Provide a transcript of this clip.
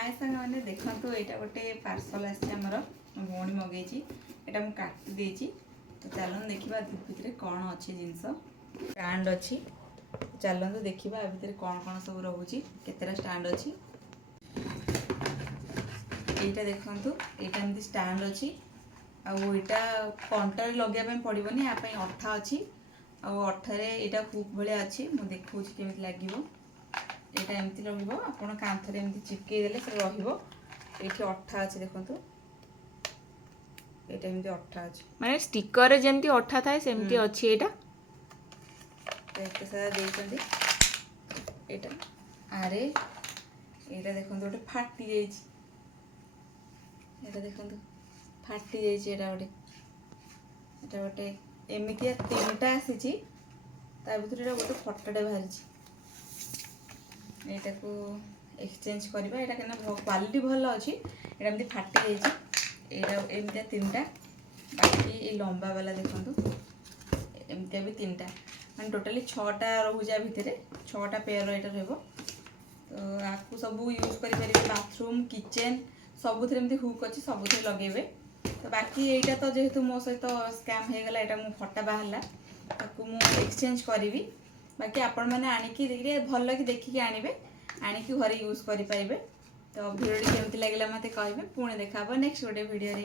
हाय सांग मैंने देखो तो यहाँ गोटे पार्सल आमर भौणी मगेजी यहाँ मुझे काटी देती तो चलते देखा भितर कौन अच्छी जिनस स्टैंड अच्छी चलते देखा भितर कौन कौन सब रोचे केतटा स्टैंड अच्छी यहाँ देखु यहाँ एमती स्टैंड अच्छी आईटा कंटर लगे पड़ोनी यापाई अठा अच्छी आठे यहाँ हुक भाया अच्छी मुझे देखा केमी लगे यहाँ एमती रहा कांथरे एमती चिपकई देले से रही अठा अच्छे देखो ये एमती अठा अच्छे माने स्टिकर जेमती अठा थाए सेमती अछि एटा एते सारा देइछन्ती एटा आरे एटा देखो गोटे फाटी जाइछि एटा देखो फाटी जाइछि एटा गोटे एमितिया तीनटा आसीछि ता भितर एटा गोटे फटाटे बाहरिछि यहाँ को एक्सचेंज करवा यहाँ क्या क्वालिटी भल अच्छी यहाँ एमती फाटी जाइए एमती तीनटा बाकी ये लंबा वाला देखो एमती भी तीनटा मैं टोटाली 6टा रोजा भितर 6टा पेयर यहाँ रहा तो आपको सब यूज करें बाथरूम किचेन सबुथ हुक अच्छी सबुथ लगे तो बाकी यहाँ तो जेहेतु मो सहित स्कैम हो गला यहाँ फटा बाहर ताकू मुझे एक्सचेंज करी बाकी आपण मैंने आणिकी भल कि देखिकी आनिबे आणिकी घरे यूज करि पाइबे तो वीडियो केमती लागला मते कहबे पुणी देखा नेक्स्ट गोटे वीडियो रे।